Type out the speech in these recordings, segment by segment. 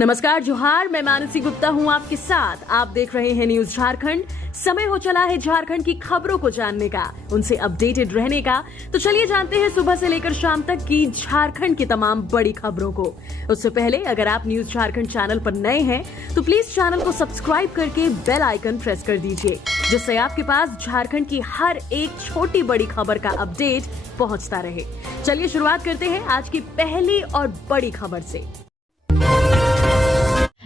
नमस्कार जोहार, मैं मानसी गुप्ता हूं आपके साथ। आप देख रहे हैं न्यूज झारखंड। समय हो चला है झारखंड की खबरों को जानने का, उनसे अपडेटेड रहने का। तो चलिए जानते हैं सुबह से लेकर शाम तक की झारखंड की तमाम बड़ी खबरों को। उससे पहले अगर आप न्यूज झारखंड चैनल पर नए हैं तो प्लीज चैनल को सब्सक्राइब करके बेल आइकन प्रेस कर दीजिए, जिससे आपके पास झारखंड की हर एक छोटी बड़ी खबर का अपडेट पहुंचता रहे। चलिए शुरुआत करते हैं आज की पहली और बड़ी खबर से।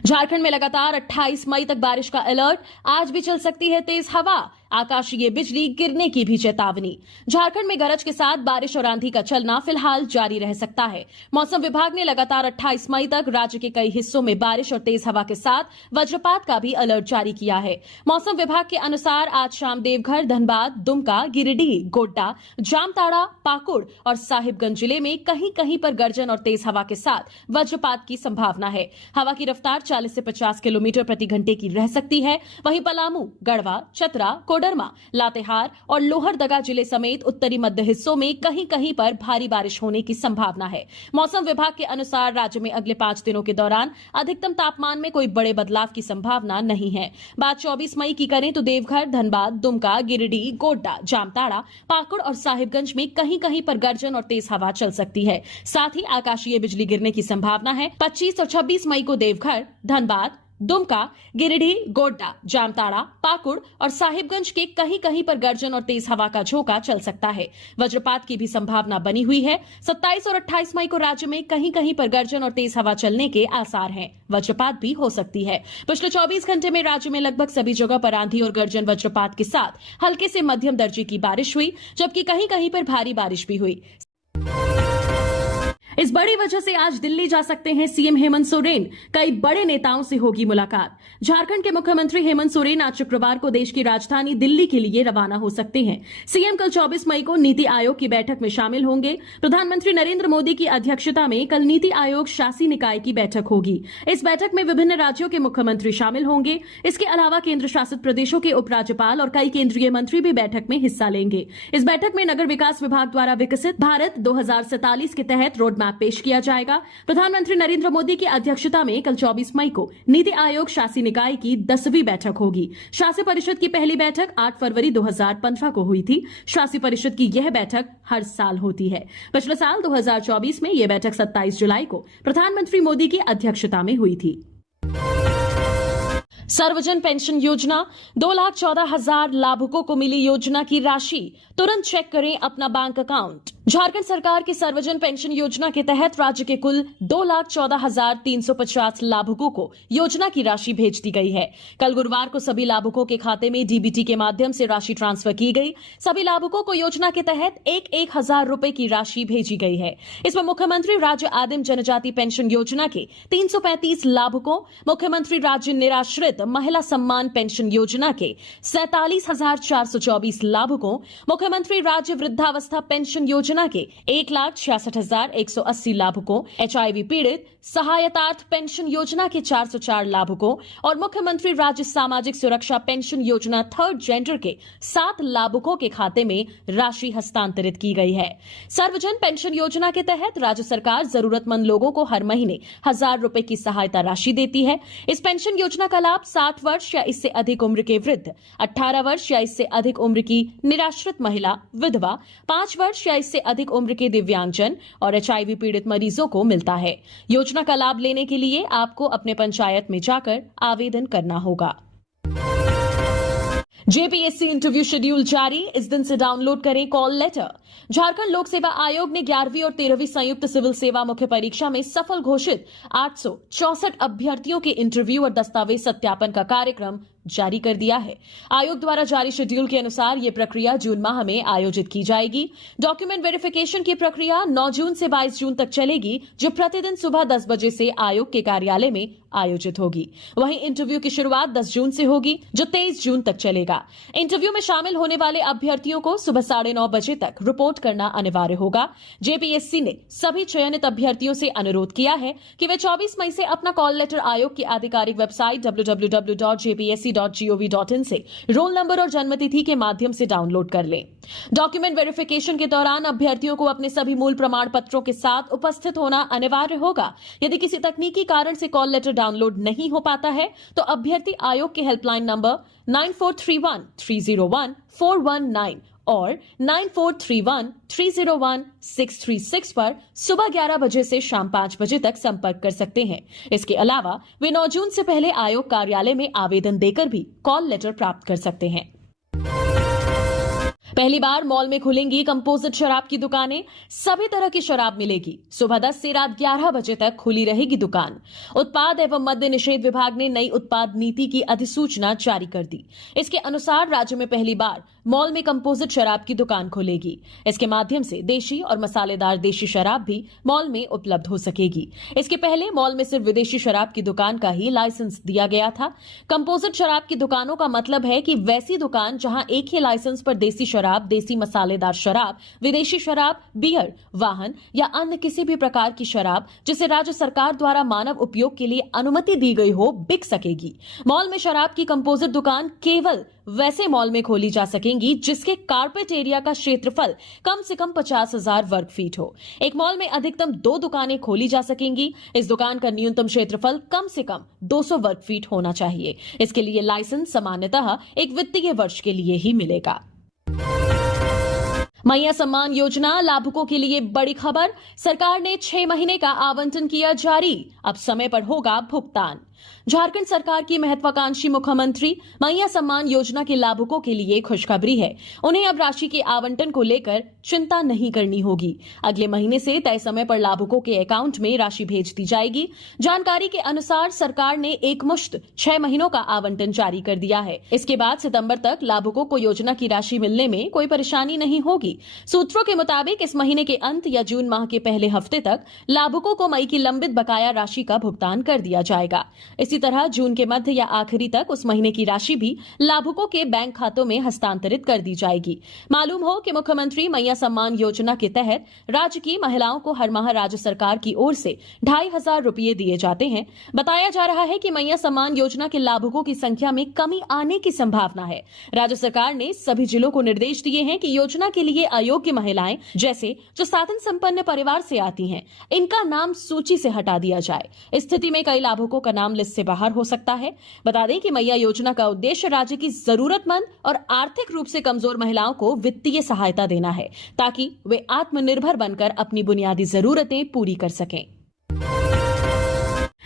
झारखंड में लगातार 28 मई तक बारिश का अलर्ट। आज भी चल सकती है तेज हवा, आकाशीय बिजली गिरने की भी चेतावनी। झारखंड में गरज के साथ बारिश और आंधी का चलना फिलहाल जारी रह सकता है। मौसम विभाग ने लगातार 28 मई तक राज्य के कई हिस्सों में बारिश और तेज हवा के साथ वज्रपात का भी अलर्ट जारी किया है। मौसम विभाग के अनुसार आज शाम देवघर, धनबाद, दुमका, गिरिडीह, गोड्डा, जामताड़ा, पाकुड़ और साहिबगंज जिले में कहीं कहीं पर गर्जन और तेज हवा के साथ वज्रपात की संभावना है। हवा की रफ्तार 40 से 50 किलोमीटर प्रति घंटे की रह सकती है। वहीं पलामू, गढ़वा, चतरा, कोडरमा, लातेहार और लोहरदगा जिले समेत उत्तरी मध्य हिस्सों में कहीं कहीं पर भारी बारिश होने की संभावना है। मौसम विभाग के अनुसार राज्य में अगले 5 दिनों के दौरान अधिकतम तापमान में कोई बड़े बदलाव की संभावना नहीं है। बात 24 मई की करें तो देवघर, धनबाद, दुमका, गिरिडीह, गोड्डा, जामताड़ा, पाकुड़ और साहिबगंज में कहीं कहीं पर गर्जन और तेज हवा चल सकती है। साथ ही आकाशीय बिजली गिरने की संभावना है। 25 और 26 मई को देवघर, धनबाद, दुमका, गिरिडीह, गोड्डा, जामताड़ा, पाकुड़ और साहिबगंज के कहीं कहीं पर गर्जन और तेज हवा का झोंका चल सकता है। वज्रपात की भी संभावना बनी हुई है। 27 और 28 मई को राज्य में कहीं कहीं पर गर्जन और तेज हवा चलने के आसार हैं। वज्रपात भी हो सकती है। पिछले 24 घंटे में राज्य में लगभग सभी जगह पर आंधी और गर्जन वज्रपात के साथ हल्के से मध्यम दर्जे की बारिश हुई, जबकि कहीं कहीं पर भारी बारिश भी हुई। इस बड़ी वजह से आज दिल्ली जा सकते हैं सीएम हेमंत सोरेन। कई बड़े नेताओं से होगी मुलाकात। झारखंड के मुख्यमंत्री हेमंत सोरेन आज शुक्रवार को देश की राजधानी दिल्ली के लिए रवाना हो सकते हैं। सीएम कल 24 मई को नीति आयोग की बैठक में शामिल होंगे। प्रधानमंत्री नरेंद्र मोदी की अध्यक्षता में कल नीति आयोग शासी निकाय की बैठक होगी। इस बैठक में विभिन्न राज्यों के मुख्यमंत्री शामिल होंगे। इसके अलावा केंद्र शासित प्रदेशों के उपराज्यपाल और कई केंद्रीय मंत्री भी बैठक में हिस्सा लेंगे। इस बैठक में नगर विकास विभाग द्वारा विकसित भारत 2047 के तहत रोड पेश किया जाएगा। प्रधानमंत्री नरेंद्र मोदी की अध्यक्षता में कल 24 मई को नीति आयोग शासी निकाय की 10वीं बैठक होगी। शासी परिषद की पहली बैठक 8 फरवरी 2015 को हुई थी। शासी परिषद की यह बैठक हर साल होती है। पिछले साल 2024 में यह बैठक 27 जुलाई को प्रधानमंत्री मोदी की अध्यक्षता में हुई थी। सर्वजन पेंशन योजना, 2,14,000 लाभुकों को मिली योजना की राशि। तुरंत चेक करें अपना बैंक अकाउंट। झारखंड सरकार की सर्वजन पेंशन योजना के तहत राज्य के कुल 2,14,350 लाभुकों को योजना की राशि भेज दी गई है। कल गुरुवार को सभी लाभुकों के खाते में डीबीटी के माध्यम से राशि ट्रांसफर की गई। सभी लाभुकों को योजना के तहत 1,000 रुपए की राशि भेजी गई है। इसमें मुख्यमंत्री राज्य आदिम जनजाति पेंशन योजना के 335 लाभुकों, मुख्यमंत्री राज्य निराश्रित महिला सम्मान पेंशन योजना के 47,424 लाभुकों, मुख्यमंत्री राज्य वृद्धावस्था पेंशन योजना के 1,66,180 लाभुकों, एचआईवी पीड़ित सहायतार्थ पेंशन योजना के 404 लाभुकों और मुख्यमंत्री राज्य सामाजिक सुरक्षा पेंशन योजना थर्ड जेंडर के 7 लाभुकों के खाते में राशि हस्तांतरित की गई है। सर्वजन पेंशन योजना के तहत राज्य सरकार जरूरतमंद लोगों को हर महीने 1,000 रुपए की सहायता राशि देती है। इस पेंशन योजना का लाभ 60 वर्ष या इससे अधिक उम्र के वृद्ध, 18 वर्ष या इससे अधिक उम्र की निराश्रित महिला, विधवा, 5 वर्ष या इससे अधिक उम्र के दिव्यांगजन और एचआईवी पीड़ित मरीजों को मिलता है। योजना का लाभ लेने के लिए आपको अपने पंचायत में जाकर आवेदन करना होगा। जेपीएससी इंटरव्यू शेड्यूल जारी, इस दिन से डाउनलोड करें कॉल लेटर। झारखंड लोक सेवा आयोग ने 11वीं और 13वीं संयुक्त सिविल सेवा मुख्य परीक्षा में सफल घोषित 864 अभ्यर्थियों के इंटरव्यू और दस्तावेज सत्यापन का कार्यक्रम जारी कर दिया है। आयोग द्वारा जारी शेड्यूल के अनुसार यह प्रक्रिया जून माह में आयोजित की जाएगी। डॉक्यूमेंट वेरिफिकेशन की प्रक्रिया 9 जून से 22 जून तक चलेगी, जो प्रतिदिन सुबह 10 बजे से आयोग के कार्यालय में आयोजित होगी। वहीं इंटरव्यू की शुरुआत 10 जून से होगी, जो 23 जून तक चलेगा। इंटरव्यू में शामिल होने वाले अभ्यर्थियों को सुबह 9:30 बजे तक रिपोर्ट करना अनिवार्य होगा। जेपीएससी ने सभी चयनित अभ्यर्थियों से अनुरोध किया है कि वे 24 मई से अपना कॉल लेटर आयोग की आधिकारिक वेबसाइट www.jpsc यूपीएससी.gov.in से रोल नंबर और जन्मतिथि के माध्यम से डाउनलोड कर लें। डॉक्यूमेंट वेरिफिकेशन के दौरान अभ्यर्थियों को अपने सभी मूल प्रमाण पत्रों के साथ उपस्थित होना अनिवार्य होगा। यदि किसी तकनीकी कारण से कॉल लेटर डाउनलोड नहीं हो पाता है तो अभ्यर्थी आयोग के हेल्पलाइन नंबर 9431-301-419 और 9431-301-636 पर सुबह 11 बजे से शाम 5 बजे तक संपर्क कर सकते हैं। इसके अलावा वे 9 जून से पहले आयोग कार्यालय में आवेदन देकर भी कॉल लेटर प्राप्त कर सकते हैं। पहली बार मॉल में खुलेंगी कंपोजिट शराब की दुकानें। सभी तरह की शराब मिलेगी। सुबह 10 से रात 11 बजे तक खुली रहेगी दुकान। उत्पाद एवं मद्य निषेध विभाग ने नई उत्पाद नीति की अधिसूचना जारी कर दी। इसके अनुसार राज्य में पहली बार मॉल में कंपोजिट शराब की दुकान खुलेगी। इसके माध्यम से देशी और मसालेदार देशी शराब भी मॉल में उपलब्ध हो सकेगी। इसके पहले मॉल में सिर्फ विदेशी शराब की दुकान का ही लाइसेंस दिया गया था। कंपोजिट शराब की दुकानों का मतलब है कि वैसी दुकान जहां एक ही लाइसेंस पर देसी शराब, देसी मसालेदार शराब, विदेशी शराब, बियर, वाहन या अन्य किसी भी प्रकार की शराब जिसे राज्य सरकार द्वारा मानव उपयोग के लिए अनुमति दी गई हो, बिक सकेगी। मॉल में शराब की कंपोजिट दुकान केवल वैसे मॉल में खोली जा सकेंगी जिसके कारपेट एरिया का क्षेत्रफल कम से कम 50,000 वर्ग फीट हो। एक मॉल में अधिकतम 2 दुकानें खोली जा सकेंगी। इस दुकान का न्यूनतम क्षेत्रफल कम से कम 200 वर्ग फीट होना चाहिए। इसके लिए लाइसेंस सामान्यतः एक वित्तीय वर्ष के लिए ही मिलेगा। मैया सम्मान योजना लाभुकों के लिए बड़ी खबर। सरकार ने 6 महीने का आवंटन किया जारी। अब समय पर होगा भुगतान। झारखंड सरकार की महत्वाकांक्षी मुख्यमंत्री मैया सम्मान योजना के लाभुकों के लिए खुशखबरी है। उन्हें अब राशि के आवंटन को लेकर चिंता नहीं करनी होगी। अगले महीने से तय समय पर लाभुकों के अकाउंट में राशि भेज दी जाएगी। जानकारी के अनुसार सरकार ने एकमुश्त 6 महीनों का आवंटन जारी कर दिया है। इसके बाद सितंबर तक लाभुकों को योजना की राशि मिलने में कोई परेशानी नहीं होगी। सूत्रों के मुताबिक इस महीने के अंत या जून माह के पहले हफ्ते तक लाभुकों को मई की लंबित बकाया राशि का भुगतान कर दिया जाएगा। इसी तरह जून के मध्य या आखिरी तक उस महीने की राशि भी लाभुकों के बैंक खातों में हस्तांतरित कर दी जाएगी। मालूम हो कि मुख्यमंत्री मैया सम्मान योजना के तहत राज्य की महिलाओं को हर माह राज्य सरकार की ओर से 2,500 रुपये दिए जाते हैं। बताया जा रहा है कि मैया सम्मान योजना के लाभुकों की संख्या में कमी आने की संभावना है। राज्य सरकार ने सभी जिलों को निर्देश दिए हैं कि योजना के लिए अयोग्य महिलाएं जैसे जो साधन संपन्न परिवार से आती हैं, इनका नाम सूची से हटा दिया जाए। इस स्थिति में कई लाभुकों का नाम लिस्ट से बाहर हो सकता है। बता दें कि मैया योजना का उद्देश्य राज्य की जरूरतमंद और आर्थिक रूप से कमजोर महिलाओं को वित्तीय सहायता देना है ताकि वे आत्मनिर्भर बनकर अपनी बुनियादी जरूरतें पूरी कर सकें।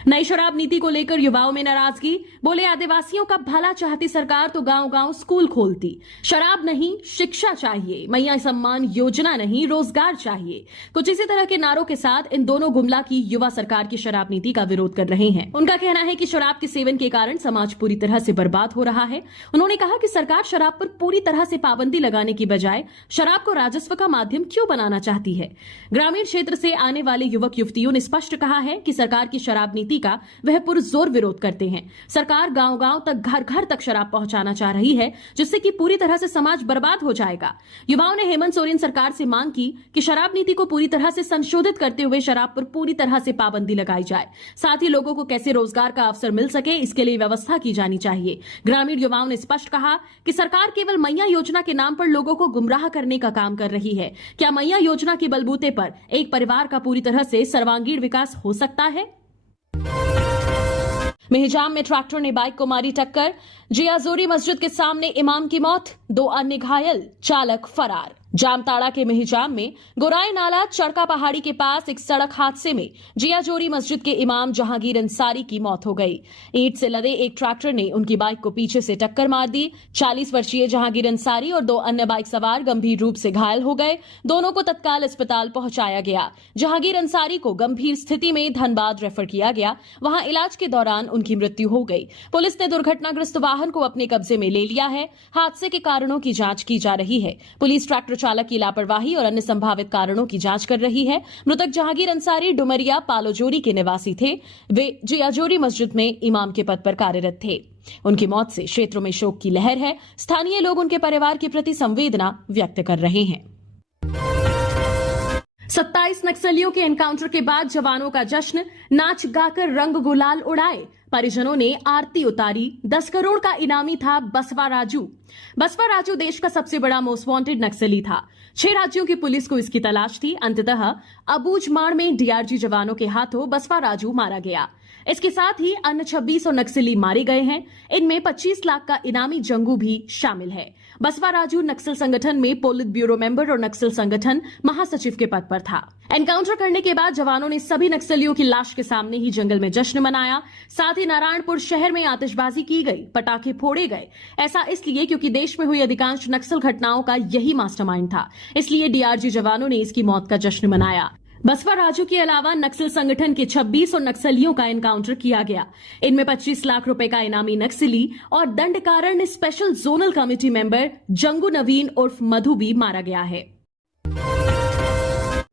नई शराब नीति को लेकर युवाओं में नाराजगी। बोले आदिवासियों का भला चाहती सरकार तो गांव-गांव स्कूल खोलती। शराब नहीं, शिक्षा चाहिए। मैया सम्मान योजना नहीं, रोजगार चाहिए। कुछ इसी तरह के नारों के साथ इन दोनों गुमला की युवा सरकार की शराब नीति का विरोध कर रहे हैं। उनका कहना है कि शराब के सेवन के कारण समाज पूरी तरह से बर्बाद हो रहा है। उन्होंने कहा कि सरकार शराब पर पूरी तरह से पाबंदी लगाने की बजाय शराब को राजस्व का माध्यम क्यों बनाना चाहती है। ग्रामीण क्षेत्र से आने वाले युवक युवतियों ने स्पष्ट कहा है कि सरकार की शराब नीति का वह पुरजोर विरोध करते हैं। सरकार गांव-गांव तक, घर-घर तक शराब पहुंचाना चाह रही है, जिससे कि पूरी तरह से समाज बर्बाद हो जाएगा। युवाओं ने हेमंत सोरेन सरकार से मांग की कि शराब नीति को पूरी तरह से संशोधित करते हुए शराब पर पूरी तरह से पाबंदी लगाई जाए। साथ ही लोगों को कैसे रोजगार का अवसर मिल सके, इसके लिए व्यवस्था की जानी चाहिए। ग्रामीण युवाओं ने स्पष्ट कहा कि सरकार केवल मैया योजना के नाम पर लोगों को गुमराह करने का काम कर रही है। क्या मैया योजना के बलबूते पर एक परिवार का पूरी तरह से सर्वांगीण विकास हो सकता है? मेहजाम में ट्रैक्टर ने बाइक को मारी टक्कर। जियाजोरी मस्जिद के सामने इमाम की मौत, 2 अन्य घायल, चालक फरार। जामताड़ा के मेहजाम में गोराई नाला चड़का पहाड़ी के पास एक सड़क हादसे में जियाजोरी मस्जिद के इमाम जहांगीर अंसारी की मौत हो गई। ईंट से लदे एक ट्रैक्टर ने उनकी बाइक को पीछे से टक्कर मार दी। 40 वर्षीय जहांगीर अंसारी और 2 अन्य बाइक सवार गंभीर रूप से घायल हो गए। दोनों को तत्काल अस्पताल पहुंचाया गया। जहांगीर अंसारी को गंभीर स्थिति में धनबाद रेफर किया गया। वहां इलाज के दौरान उनकी मृत्यु हो गई। पुलिस ने दुर्घटनाग्रस्त वाहन को अपने कब्जे में ले लिया है। हादसे के कारणों की जांच की जा रही है। पुलिस ट्रैक्टर चालक की लापरवाही और अन्य संभावित कारणों की जांच कर रही है। मृतक जहांगीर अंसारी डुमरिया पालोजोरी के निवासी थे। वे जियाजोरी मस्जिद में इमाम के पद पर कार्यरत थे। उनकी मौत से क्षेत्रों में शोक की लहर है। स्थानीय लोग उनके परिवार के प्रति संवेदना व्यक्त कर रहे हैं। 27 नक्सलियों के एनकाउंटर के बाद जवानों का जश्न, नाच गाकर रंग गुलाल उड़ाए। परिजनों ने आरती उतारी। 10 करोड़ का इनामी था बसवा राजू। बसवा राजू देश का सबसे बड़ा मोस्ट वांटेड नक्सली था। 6 राज्यों की पुलिस को इसकी तलाश थी। अंततः अबूझमाड़ में डीआरजी जवानों के हाथों बसवा राजू मारा गया। इसके साथ ही अन्य 26 नक्सली मारे गए हैं। इनमें 25 लाख का इनामी जंगू भी शामिल है। बसवा राजू नक्सल संगठन में पोलित ब्यूरो मेंबर और नक्सल संगठन महासचिव के पद पर था। एनकाउंटर करने के बाद जवानों ने सभी नक्सलियों की लाश के सामने ही जंगल में जश्न मनाया। साथ ही नारायणपुर शहर में आतिशबाजी की गई, पटाखे फोड़े गए। ऐसा इसलिए क्योंकि देश में हुई अधिकांश नक्सल घटनाओं का यही मास्टरमाइंड था। इसलिए डीआरजी जवानों ने इसकी मौत का जश्न मनाया। बसवा राजू के अलावा नक्सल संगठन के 26 और नक्सलियों का एनकाउंटर किया गया। इनमें 25 लाख रुपए का इनामी नक्सली और Dandakaranya special zonal committee member Jangu Naveen उर्फ मधु भी मारा गया है।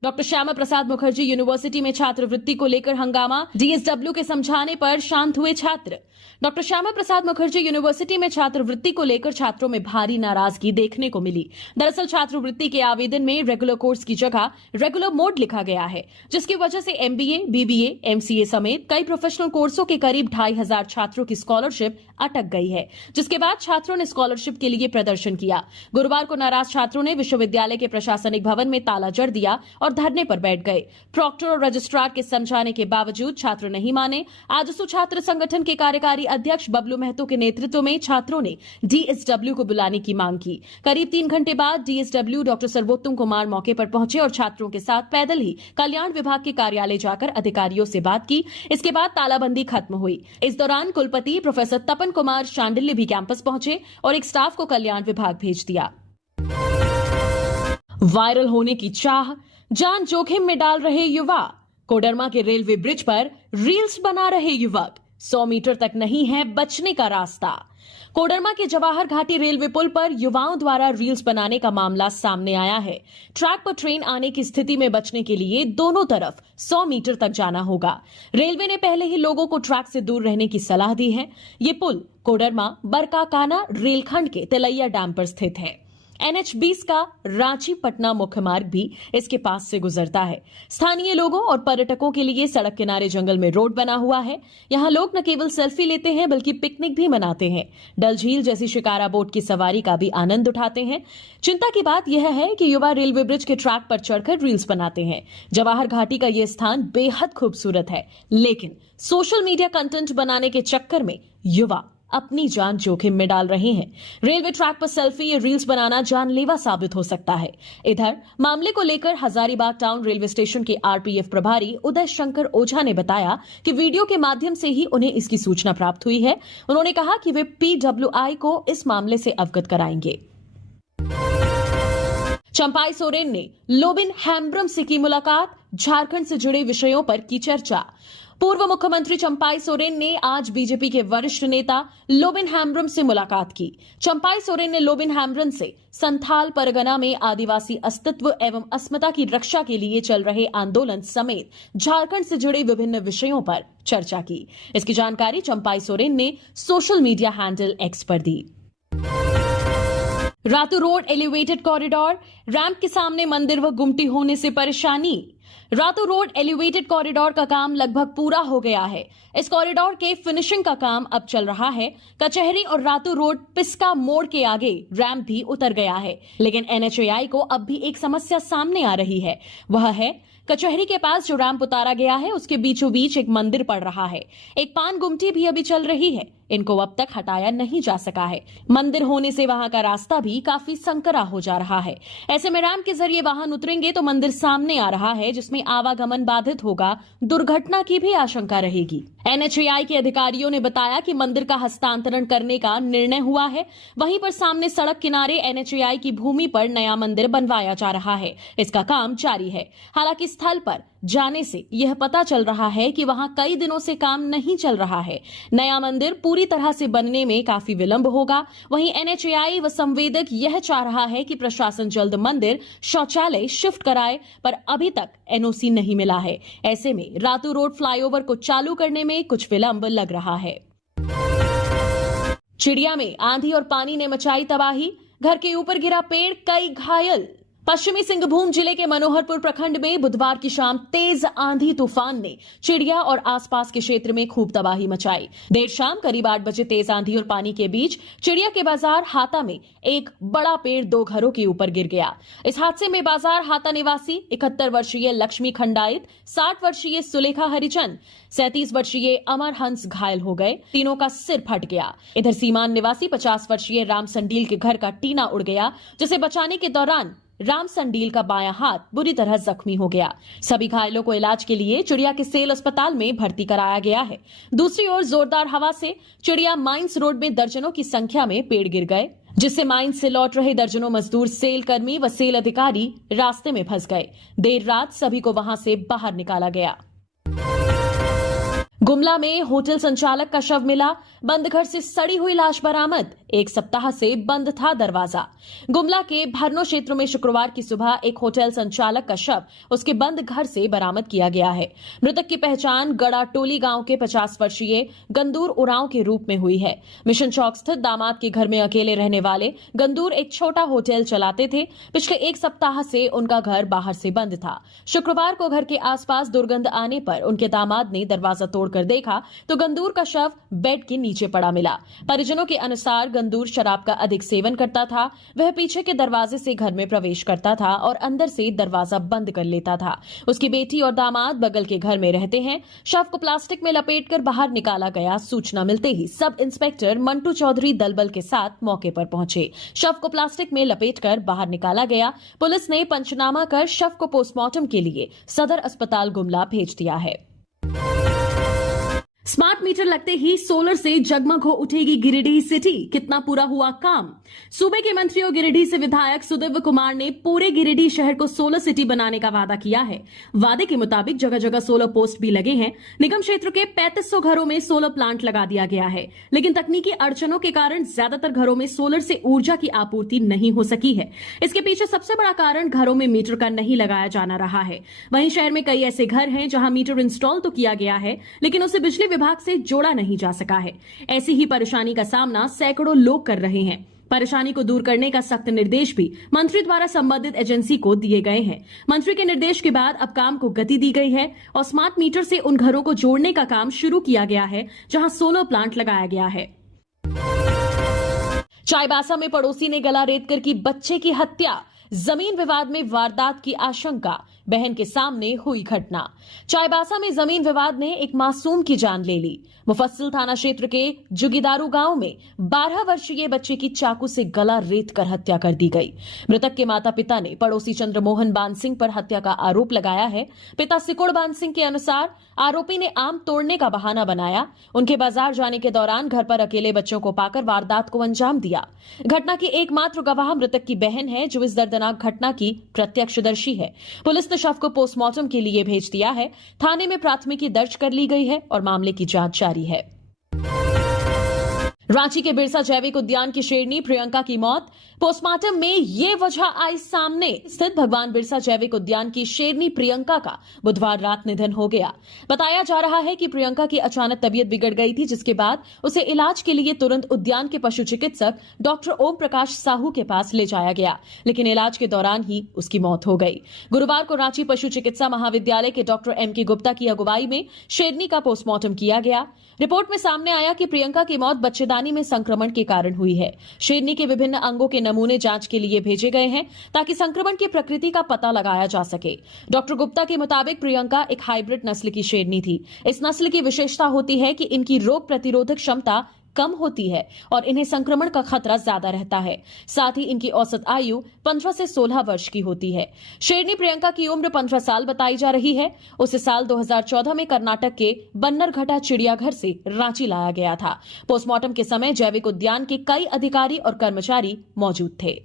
डॉक्टर श्यामा प्रसाद मुखर्जी यूनिवर्सिटी में छात्रवृत्ति को लेकर हंगामा, डीएसडब्ल्यू के समझाने पर शांत हुए छात्र। डॉक्टर श्यामा प्रसाद मुखर्जी यूनिवर्सिटी में छात्रवृत्ति को लेकर छात्रों में भारी नाराजगी देखने को मिली। दरअसल छात्रवृत्ति के आवेदन में रेगुलर कोर्स की जगह रेगुलर मोड लिखा गया है, जिसकी वजह से एमबीए, बीबीए, एमसीए समेत कई प्रोफेशनल कोर्सों के करीब 2500 छात्रों की स्कॉलरशिप अटक गई है, जिसके बाद छात्रों ने स्कॉलरशिप के लिए प्रदर्शन किया। गुरुवार को नाराज छात्रों ने विश्वविद्यालय के प्रशासनिक भवन में ताला जड़ दिया और धरने पर बैठ गए। प्रॉक्टर और रजिस्ट्रार के समझाने के बावजूद छात्र नहीं माने। आजसू छात्र संगठन के कार्यकारी अध्यक्ष बबलू महतो के नेतृत्व में छात्रों ने डीएसडब्ल्यू को बुलाने की मांग की। करीब 3 घंटे बाद डीएसडब्ल्यू डॉक्टर सर्वोत्तम कुमार मौके पर पहुंचे और छात्रों के साथ पैदल ही कल्याण विभाग के कार्यालय जाकर अधिकारियों से बात की। इसके बाद तालाबंदी खत्म हुई। इस दौरान कुलपति प्रोफेसर तपन कुमार शांडिल्य भी कैंपस पहुंचे और एक स्टाफ को कल्याण विभाग भेज दिया। वायरल होने की चाह, जान जोखिम में डाल रहे युवा। कोडरमा के रेलवे ब्रिज पर रील्स बना रहे युवक। 100 मीटर तक नहीं है बचने का रास्ता। कोडरमा के जवाहर घाटी रेलवे पुल पर युवाओं द्वारा रील्स बनाने का मामला सामने आया है। ट्रैक पर ट्रेन आने की स्थिति में बचने के लिए दोनों तरफ 100 मीटर तक जाना होगा। रेलवे ने पहले ही लोगों को ट्रैक से दूर रहने की सलाह दी है। ये पुल कोडरमा बरकाकाना रेलखंड के तिलैया डैम पर स्थित है। NH20 का रांची पटना मुख्य मार्ग भी इसके पास से गुजरता है। स्थानीय लोगों और पर्यटकों के लिए सड़क किनारे जंगल में रोड बना हुआ है। यहाँ लोग न केवल सेल्फी लेते हैं बल्कि पिकनिक भी मनाते हैं। डल झील जैसी शिकारा बोट की सवारी का भी आनंद उठाते हैं। चिंता की बात यह है कि युवा रेलवे ब्रिज के ट्रैक पर चढ़कर रील्स बनाते हैं। जवाहर घाटी का यह स्थान बेहद खूबसूरत है, लेकिन सोशल मीडिया कंटेंट बनाने के चक्कर में युवा अपनी जान जोखिम में डाल रहे हैं। रेलवे ट्रैक पर सेल्फी या रील्स बनाना जानलेवा साबित हो सकता है। इधर मामले को लेकर हजारीबाग टाउन रेलवे स्टेशन के आरपीएफ प्रभारी उदय शंकर ओझा ने बताया कि वीडियो के माध्यम से ही उन्हें इसकी सूचना प्राप्त हुई है। उन्होंने कहा कि वे पीडब्ल्यूआई को इस मामले से अवगत कराएंगे। चंपाई सोरेन ने लोबिन हेम्ब्रम से की मुलाकात, झारखंड से जुड़े विषयों पर की चर्चा। पूर्व मुख्यमंत्री चंपाई सोरेन ने आज बीजेपी के वरिष्ठ नेता लोबिन हेम्ब्रम से मुलाकात की। चंपाई सोरेन ने लोबिन हेम्ब्रम से संथाल परगना में आदिवासी अस्तित्व एवं अस्मिता की रक्षा के लिए चल रहे आंदोलन समेत झारखंड से जुड़े विभिन्न विषयों पर चर्चा की। इसकी जानकारी चंपाई सोरेन ने सोशल मीडिया हैंडल एक्स पर दी। Ratu road elevated corridor, ramp के सामने मंदिर व गुमटी होने से परेशानी। रातू रोड एलिवेटेड कॉरिडोर का काम लगभग पूरा हो गया है। इस कॉरिडोर के फिनिशिंग का काम अब चल रहा है। कचहरी और रातू रोड पिस्का मोड़ के आगे रैंप भी उतर गया है, लेकिन एनएचएआई को अब भी एक समस्या सामने आ रही है। वह है कचहरी के पास जो रैंप उतारा गया है उसके बीचों बीच एक मंदिर पड़ रहा है। एक पान गुमटी भी अभी चल रही है। इनको अब तक हटाया नहीं जा सका है। मंदिर होने से वहां का रास्ता भी काफी संकरा हो जा रहा है। ऐसे में रैंप के जरिए वाहन उतरेंगे तो मंदिर सामने आ रहा है, जिसमें आवागमन बाधित होगा, दुर्घटना की भी आशंका रहेगी। एनएचएआई के अधिकारियों ने बताया कि मंदिर का हस्तांतरण करने का निर्णय हुआ है। वहीं पर सामने सड़क किनारे एनएचएआई की भूमि पर नया मंदिर बनवाया जा रहा है। इसका काम जारी है। हालांकि स्थल पर जाने से यह पता चल रहा है कि वहां कई दिनों से काम नहीं चल रहा है। नया मंदिर पूरी तरह से बनने में काफी विलंब होगा। वहीं एनएचएआई व संवेदक यह चाह रहा है कि प्रशासन जल्द मंदिर शौचालय शिफ्ट कराए, पर अभी तक एनओसी नहीं मिला है। ऐसे में रातू रोड फ्लाईओवर को चालू करने में कुछ विलंब लग रहा है। चिड़िया में आंधी और पानी ने मचाई तबाही, घर के ऊपर गिरा पेड़, कई घायल। पश्चिमी सिंहभूम जिले के मनोहरपुर प्रखंड में बुधवार की शाम तेज आंधी तूफान ने चिड़िया और आसपास के क्षेत्र में खूब तबाही मचाई। देर शाम करीब 8 बजे तेज आंधी और पानी के बीच चिड़िया के बाजार हाता में एक बड़ा पेड़ 2 घरों के ऊपर गिर गया। इस हादसे में बाजार हाता निवासी 71 वर्षीय लक्ष्मी खंडाइत, 60 वर्षीय सुलेखा हरिचंद, 37 वर्षीय अमर हंस घायल हो गए। तीनों का सिर फट गया। इधर सीमान निवासी 50 वर्षीय राम संडील के घर का टीना उड़ गया, जिसे बचाने के दौरान राम संडील का बायां हाथ बुरी तरह जख्मी हो गया। सभी घायलों को इलाज के लिए चिड़िया के सेल अस्पताल में भर्ती कराया गया है। दूसरी ओर जोरदार हवा से चिड़िया माइंस रोड में दर्जनों की संख्या में पेड़ गिर गए, जिससे माइंस से लौट रहे दर्जनों मजदूर, सेल कर्मी व सेल अधिकारी रास्ते में फंस गए। देर रात सभी को वहां से बाहर निकाला गया। गुमला में होटल संचालक का शव मिला, बंद घर से सड़ी हुई लाश बरामद। 1 सप्ताह से बंद था दरवाजा। गुमला के भरनो क्षेत्र में शुक्रवार की सुबह एक होटल संचालक का शव उसके बंद घर से बरामद किया गया है। मृतक की पहचान गड़ाटोली गांव के 50 वर्षीय गंदूर उरांव के रूप में हुई है। मिशन चौक स्थित दामाद के घर में अकेले रहने वाले गंदूर एक छोटा होटल चलाते थे। पिछले 1 सप्ताह से उनका घर बाहर से बंद था। शुक्रवार को घर के आसपास दुर्गंध आने पर उनके दामाद ने दरवाजा तोड़कर देखा तो गंदूर का शव बेड के नीचे पड़ा मिला। परिजनों के अनुसार गंदूर शराब का अधिक सेवन करता था। वह पीछे के दरवाजे से घर में प्रवेश करता था और अंदर से दरवाजा बंद कर लेता था। उसकी बेटी और दामाद बगल के घर में रहते हैं। शव को प्लास्टिक में लपेटकर बाहर निकाला गया। सूचना मिलते ही सब इंस्पेक्टर मंटू चौधरी दलबल के साथ मौके पर पहुंचे। शव को प्लास्टिक में लपेटकर बाहर निकाला गया। पुलिस ने पंचनामा कर शव को पोस्टमार्टम के लिए सदर अस्पताल गुमला भेज दिया है। स्मार्ट मीटर लगते ही सोलर से जगमग हो उठेगी गिरिडीह सिटी, कितना पूरा हुआ काम। सूबे के मंत्री और गिरिडीह से विधायक सुदिव्य कुमार ने पूरे गिरिडीह शहर को सोलर सिटी बनाने का वादा किया है। वादे के मुताबिक जगह जगह सोलर पोस्ट भी लगे हैं। निगम क्षेत्र के 3500 घरों में सोलर प्लांट लगा दिया गया है, लेकिन तकनीकी अड़चनों के कारण ज्यादातर घरों में सोलर से ऊर्जा की आपूर्ति नहीं हो सकी है। इसके पीछे सबसे बड़ा कारण घरों में मीटर का नहीं लगाया जाना रहा है। वहीं शहर में कई ऐसे घर हैं जहां मीटर इंस्टॉल तो किया गया है, लेकिन उसे बिजली विभाग से जोड़ा नहीं जा सका है। ऐसी ही परेशानी का सामना सैकड़ों लोग कर रहे हैं। परेशानी को दूर करने का सख्त निर्देश भी मंत्री द्वारा संबंधित एजेंसी को दिए गए हैं। मंत्री के निर्देश के बाद अब काम को गति दी गई है और स्मार्ट मीटर से उन घरों को जोड़ने का काम शुरू किया गया है जहां सोलर प्लांट लगाया गया है। चाईबासा में पड़ोसी ने गला रेतकर की बच्चे की हत्या, जमीन विवाद में वारदात की आशंका, बहन के सामने हुई घटना। चाईबासा में जमीन विवाद ने एक मासूम की जान ले ली। मुफस्सिल थाना क्षेत्र के जुगीदारू गांव में 12 वर्षीय बच्चे की चाकू से गला रेतकर हत्या कर दी गई। मृतक के माता पिता ने पड़ोसी चंद्रमोहन बान सिंह पर हत्या का आरोप लगाया है। पिता सिकुड़ बान सिंह के अनुसार आरोपी ने आम तोड़ने का बहाना बनाया। उनके बाजार जाने के दौरान घर पर अकेले बच्चों को पाकर वारदात को अंजाम दिया। घटना की एकमात्र गवाह मृतक की बहन है, जो इस दर्दनाक घटना की प्रत्यक्षदर्शी है। पुलिस ने शव को पोस्टमार्टम के लिए भेज दिया है। थाने में प्राथमिकी दर्ज कर ली गई है और मामले की जांच जारी है। रांची के बिरसा जैविक उद्यान की शेरनी प्रियंका की मौत, पोस्टमार्टम में ये वजह आई सामने। स्थित भगवान बिरसा जैविक उद्यान की शेरनी प्रियंका का बुधवार रात निधन हो गया। बताया जा रहा है कि प्रियंका की अचानक तबीयत बिगड़ गई थी, जिसके बाद उसे इलाज के लिए तुरंत उद्यान के पशु चिकित्सक डॉक्टर ओम प्रकाश साहू के पास ले जाया गया, लेकिन इलाज के दौरान ही उसकी मौत हो गई। गुरुवार को रांची पशु चिकित्सा महाविद्यालय के डॉक्टर एम के गुप्ता की अगुवाई में शेरनी का पोस्टमार्टम किया गया। रिपोर्ट में सामने आया कि प्रियंका की मौत बच्चेदानी में संक्रमण के कारण हुई है। शेरनी के विभिन्न अंगों के नमूने जांच के लिए भेजे गए हैं ताकि संक्रमण की प्रकृति का पता लगाया जा सके। डॉक्टर गुप्ता के मुताबिक प्रियंका एक हाइब्रिड नस्ल की शेरनी थी। इस नस्ल की विशेषता होती है कि इनकी रोग प्रतिरोधक क्षमता कम होती है और इन्हें संक्रमण का खतरा ज्यादा रहता है। साथ ही इनकी औसत आयु 15 से 16 वर्ष की होती है। शेरनी प्रियंका की उम्र 15 साल बताई जा रही है। उसे साल 2014 में कर्नाटक के बन्नरघट्टा चिड़ियाघर से रांची लाया गया था। पोस्टमार्टम के समय जैविक उद्यान के कई अधिकारी और कर्मचारी मौजूद थे।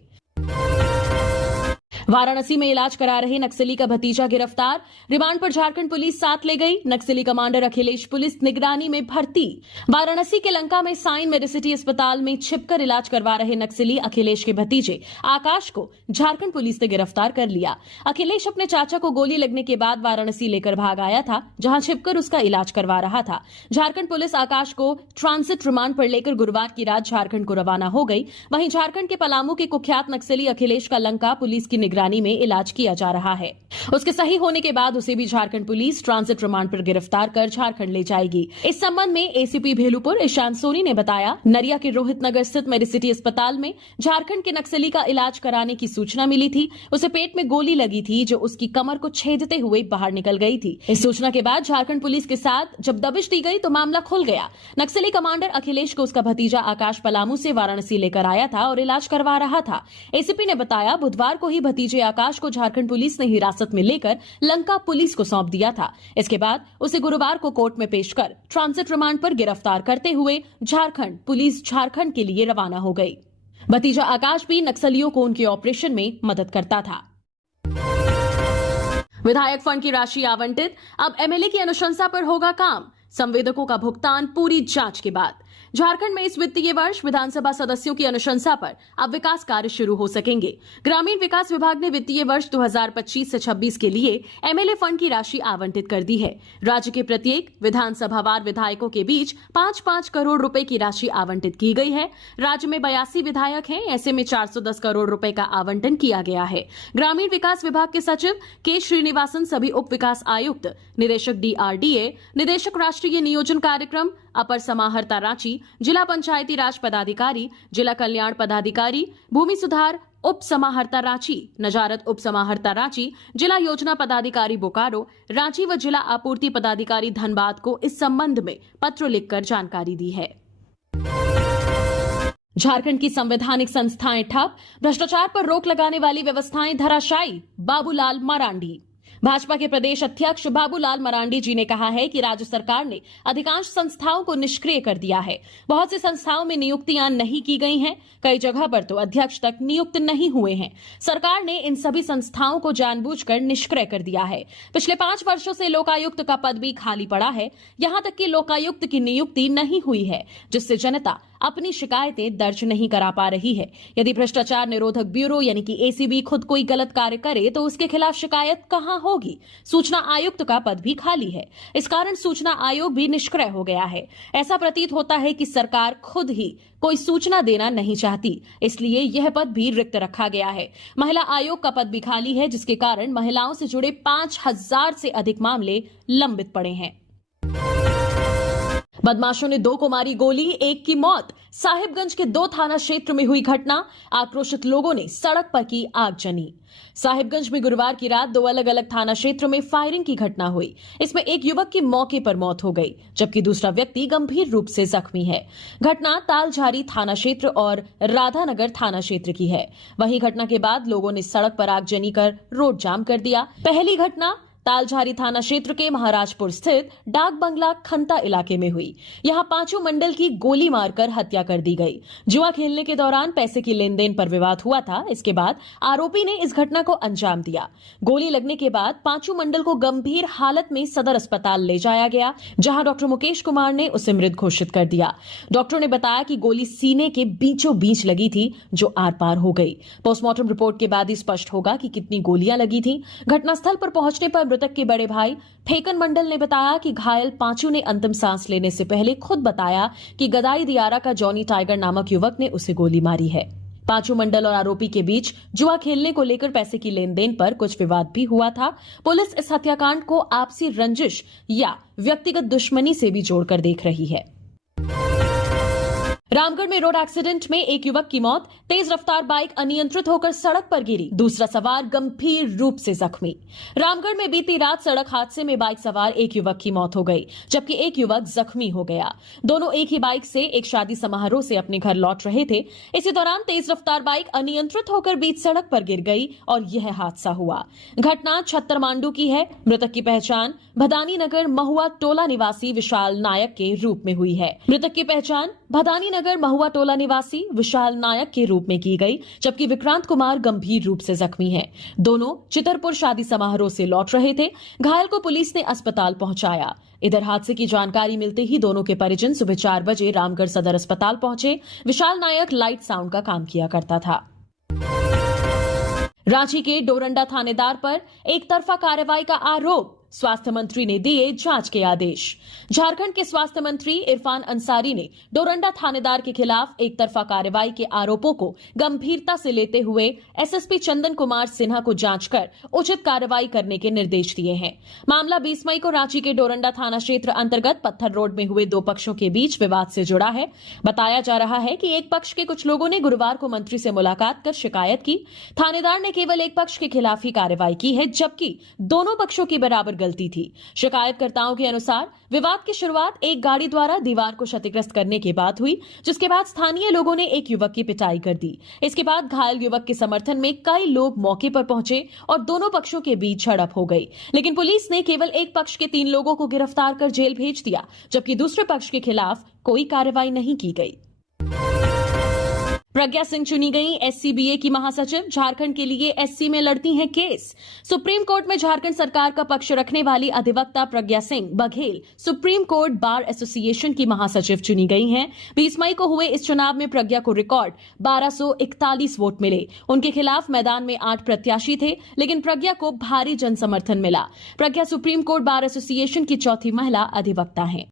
वाराणसी में इलाज करा रहे नक्सली का भतीजा गिरफ्तार, रिमांड पर झारखंड पुलिस साथ ले गई। नक्सली कमांडर अखिलेश पुलिस निगरानी में भर्ती। वाराणसी के लंका में साइन मेडिसिटी अस्पताल में छिपकर इलाज करवा रहे नक्सली अखिलेश के भतीजे आकाश को झारखंड पुलिस ने गिरफ्तार कर लिया। अखिलेश अपने चाचा को गोली लगने के बाद वाराणसी लेकर भाग आया था, जहां छिपकर उसका इलाज करवा रहा था। झारखंड पुलिस आकाश को ट्रांजिट रिमांड पर लेकर गुरुवार की रात झारखंड को रवाना हो गई। वहीं झारखंड के पलामू के कुख्यात नक्सली अखिलेश का लंका पुलिस की निगरानी निगरानी में इलाज किया जा रहा है। उसके सही होने के बाद उसे भी झारखंड पुलिस ट्रांजिट रिमांड पर गिरफ्तार कर झारखंड ले जाएगी। इस संबंध में एसीपी भेलूपुर ईशान सोनी ने बताया, नरिया के रोहित नगर स्थित मेडिसिटी अस्पताल में झारखंड के नक्सली का इलाज कराने की सूचना मिली थी। उसे पेट में गोली लगी थी जो उसकी कमर को छेदते हुए बाहर निकल गई थी। इस सूचना के बाद झारखंड पुलिस के साथ जब दबिश दी गई तो मामला खुल गया। नक्सली कमांडर अखिलेश को उसका भतीजा आकाश पलामू से वाराणसी लेकर आया था और इलाज करवा रहा था। एसीपी ने बताया, बुधवार को ही भतीजे आकाश को झारखंड पुलिस ने हिरासत में लेकर लंका पुलिस को सौंप दिया था। इसके बाद उसे गुरुवार को कोर्ट में पेश कर ट्रांजिट रिमांड पर गिरफ्तार करते हुए झारखंड पुलिस झारखंड के लिए रवाना हो गई। भतीजा आकाश भी नक्सलियों को उनके ऑपरेशन में मदद करता था। विधायक फंड की राशि आवंटित, अब एमएलए की अनुशंसा पर होगा काम। संवेदकों का भुगतान पूरी जांच के बाद। झारखंड में इस वित्तीय वर्ष विधानसभा सदस्यों की अनुशंसा पर अब विकास कार्य शुरू हो सकेंगे। ग्रामीण विकास विभाग ने वित्तीय वर्ष 2025 से 26 के लिए एमएलए फंड की राशि आवंटित कर दी है। राज्य के प्रत्येक विधानसभावार विधायकों के बीच 5-5 करोड़ रुपए की राशि आवंटित की गई है। राज्य में 82 विधायक हैं, ऐसे में 410 करोड़ रुपए का आवंटन किया गया है। ग्रामीण विकास विभाग के सचिव के श्रीनिवासन, सभी उप विकास आयुक्त, निदेशक डीआरडीए, निदेशक राष्ट्रीय नियोजन कार्यक्रम, अपर समाहर्ता रांची, जिला पंचायती राज पदाधिकारी, जिला कल्याण पदाधिकारी, भूमि सुधार उप समाहर्ता रांची, नजारत उप समाहर्ता रांची, जिला योजना पदाधिकारी बोकारो, रांची व जिला आपूर्ति पदाधिकारी धनबाद को इस संबंध में पत्र लिखकर जानकारी दी है। झारखंड की संवैधानिक संस्थाएं ठप, भ्रष्टाचार पर रोक लगाने वाली व्यवस्थाएं धराशायी। बाबूलाल मरांडी। भाजपा के प्रदेश अध्यक्ष बाबूलाल मरांडी जी ने कहा है कि राज्य सरकार ने अधिकांश संस्थाओं को निष्क्रिय कर दिया है। बहुत सी संस्थाओं में नियुक्तियां नहीं की गई हैं, कई जगह पर तो अध्यक्ष तक नियुक्त नहीं हुए हैं। सरकार ने इन सभी संस्थाओं को जानबूझकर निष्क्रिय कर दिया है। पिछले 5 वर्षों से लोकायुक्त का पद भी खाली पड़ा है, यहां तक कि लोकायुक्त की नियुक्ति नहीं हुई है, जिससे जनता अपनी शिकायतें दर्ज नहीं करा पा रही है। यदि भ्रष्टाचार निरोधक ब्यूरो यानी कि एसीबी खुद कोई गलत कार्य करे तो उसके खिलाफ शिकायत कहां होगी? सूचना आयुक्त का पद भी खाली है, इस कारण सूचना आयोग भी निष्क्रिय हो गया है। ऐसा प्रतीत होता है कि सरकार खुद ही कोई सूचना देना नहीं चाहती, इसलिए यह पद भी रिक्त रखा गया है। महिला आयोग का पद भी खाली है, जिसके कारण महिलाओं से जुड़े 5000 से अधिक मामले लंबित पड़े हैं। बदमाशों ने 2 को मारी गोली, 1 की मौत। साहिबगंज के 2 थाना क्षेत्र में हुई घटना, आक्रोशित लोगों ने सड़क पर की आगजनी। साहिबगंज में गुरुवार की रात 2 अलग अलग थाना क्षेत्रों में फायरिंग की घटना हुई। इसमें एक युवक की मौके पर मौत हो गई, जबकि दूसरा व्यक्ति गंभीर रूप से जख्मी है। घटना तालझारी थाना क्षेत्र और राधानगर थाना क्षेत्र की है। वहीं घटना के बाद लोगों ने सड़क पर आगजनी कर रोड जाम कर दिया। पहली घटना तालझारी थाना क्षेत्र के महाराजपुर स्थित डाक बंगला खंता इलाके में हुई। यहां पांचों मंडल की गोली मारकर हत्या कर दी गई। जुआ खेलने के दौरान पैसे की लेन देन पर विवाद हुआ था। इसके बाद आरोपी ने इस घटना को अंजाम दिया। गोली लगने के बाद पांचों मंडल को गंभीर हालत में सदर अस्पताल ले जाया गया, जहां डॉक्टर मुकेश कुमार ने उसे मृत घोषित कर दिया। डॉक्टर ने बताया कि गोली सीने के बीचों बीच लगी थी, जो आर पार हो गई। पोस्टमार्टम रिपोर्ट के बाद ही स्पष्ट होगा कि कितनी गोलियां लगी थी। घटनास्थल पर पहुंचने पर मृतक के बड़े भाई फेकन मंडल ने बताया कि घायल पांचों ने अंतिम सांस लेने से पहले खुद बताया कि गदाई दियारा का जॉनी टाइगर नामक युवक ने उसे गोली मारी है। पांचों मंडल और आरोपी के बीच जुआ खेलने को लेकर पैसे की लेन देन पर कुछ विवाद भी हुआ था। पुलिस इस हत्याकांड को आपसी रंजिश या व्यक्तिगत दुश्मनी से भी जोड़कर देख रही है। रामगढ़ में रोड एक्सीडेंट में एक युवक की मौत, तेज रफ्तार बाइक अनियंत्रित होकर सड़क पर गिरी, दूसरा सवार गंभीर रूप से जख्मी। रामगढ़ में बीती रात सड़क हादसे में बाइक सवार एक युवक की मौत हो गई, जबकि एक युवक जख्मी हो गया। दोनों एक ही बाइक से एक शादी समारोह से अपने घर लौट रहे थे। इसी दौरान तेज रफ्तार बाइक अनियंत्रित होकर बीच सड़क पर गिर गई और यह हादसा हुआ। घटना छत्तरमांडू की है। मृतक की पहचान भदानी नगर महुआ टोला निवासी विशाल नायक के रूप में हुई है। मृतक की पहचान भदानी नगर महुआ टोला निवासी विशाल नायक के रूप में की गई, जबकि विक्रांत कुमार गंभीर रूप से जख्मी हैं। दोनों चितरपुर शादी समारोह से लौट रहे थे। घायल को पुलिस ने अस्पताल पहुंचाया। इधर हादसे की जानकारी मिलते ही दोनों के परिजन सुबह 4 बजे रामगढ़ सदर अस्पताल पहुंचे। विशाल नायक लाइट साउंड का काम किया करता था। रांची के डोरंडा थानेदार पर एक तरफा कार्रवाई का आरोप, स्वास्थ्य मंत्री ने दिए जांच के आदेश। झारखंड के स्वास्थ्य मंत्री इरफान अंसारी ने डोरंडा थानेदार के खिलाफ एक तरफा कार्रवाई के आरोपों को गंभीरता से लेते हुए एसएसपी चंदन कुमार सिन्हा को जांच कर उचित कार्रवाई करने के निर्देश दिए हैं। मामला 20 मई को रांची के डोरंडा थाना क्षेत्र अंतर्गत पत्थर रोड में हुए दो पक्षों के बीच विवाद से जुड़ा है। बताया जा रहा है कि एक पक्ष के कुछ लोगों ने गुरुवार को मंत्री से मुलाकात कर शिकायत की। थानेदार ने केवल एक पक्ष के खिलाफ ही कार्रवाई की है, जबकि दोनों पक्षों की बराबर गलती थी। शिकायतकर्ताओं के अनुसार विवाद की शुरुआत एक गाड़ी द्वारा दीवार को क्षतिग्रस्त करने के बाद हुई, जिसके बाद स्थानीय लोगों ने एक युवक की पिटाई कर दी। इसके बाद घायल युवक के समर्थन में कई लोग मौके पर पहुंचे और दोनों पक्षों के बीच झड़प हो गई, लेकिन पुलिस ने केवल एक पक्ष के 3 लोगों को गिरफ्तार कर जेल भेज दिया, जबकि दूसरे पक्ष के खिलाफ कोई कार्रवाई नहीं की गई। प्रज्ञा सिंह चुनी गई एससीबीए की महासचिव। झारखंड के लिए एससी में लड़ती हैं केस। सुप्रीम कोर्ट में झारखंड सरकार का पक्ष रखने वाली अधिवक्ता Pragya Singh Baghel supreme court bar association की महासचिव चुनी गई हैं। 20 मई को हुए इस चुनाव में प्रज्ञा को रिकॉर्ड 1241 वोट मिले। उनके खिलाफ मैदान में 8 प्रत्याशी थे, लेकिन प्रज्ञा को भारी जनसमर्थन मिला। प्रज्ञा सुप्रीम कोर्ट बार एसोसिएशन की चौथी महिला अधिवक्ता हैं।